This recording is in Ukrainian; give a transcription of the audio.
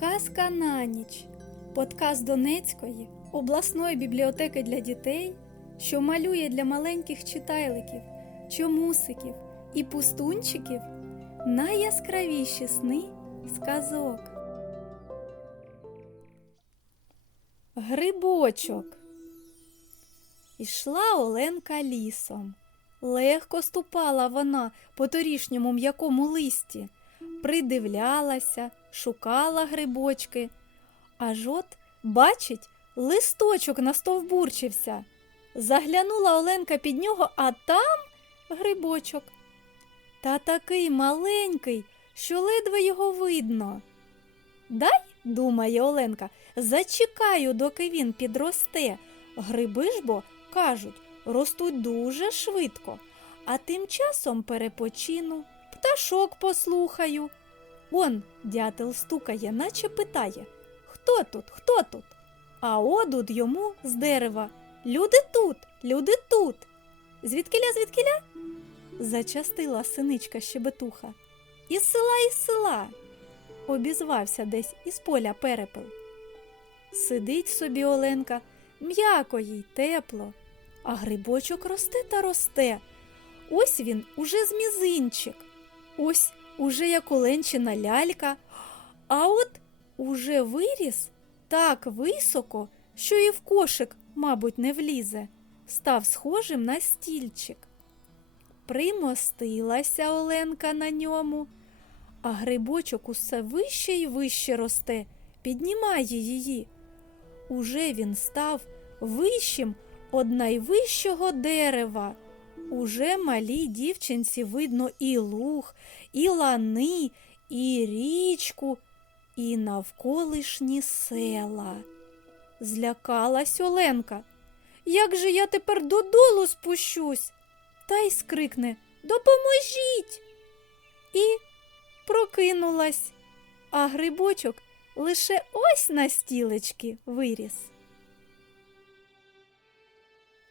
Казка на ніч. Подкаст Донецької обласної бібліотеки для дітей, що малює для маленьких читайликів, чомусиків і пустунчиків найяскравіші сни сказок. Грибочок. Ішла Оленка лісом. Легко ступала вона по торішньому м'якому листі, придивлялася, шукала грибочки. Аж от, бачить, листочок настовбурчився. Заглянула Оленка під нього, а там грибочок. Та такий маленький, що ледве його видно. Дай, думає Оленка, зачекаю, доки він підросте. Гриби ж бо, кажуть, ростуть дуже швидко, а тим часом перепочину, пташок послухаю. Он дятел стукає, наче питає Хто тут? Хто тут? А одуд йому з дерева. Люди тут, люди тут. Звідкиля, звідкиля? Зачастила синичка щебетуха. Із села, із села. Обізвався десь із поля перепел. Сидить собі Оленка, м'яко їй тепло, а грибочок росте та росте. Ось він уже з мізинчик, ось уже як оленчина лялька, а от уже виріс так високо, що і в кошик, мабуть, не влізе, став схожим на стільчик. Примостилася Оленка на ньому, а грибочок усе вище й вище росте, піднімає її. Уже він став вищим од найвищого дерева. Уже малій дівчинці видно і луг, і лани, і річку, і навколишні села. Злякалась Оленка. Як же я тепер додолу спущусь? Та й скрикне Допоможіть. І прокинулась, а грибочок лише ось на стілечки виріс.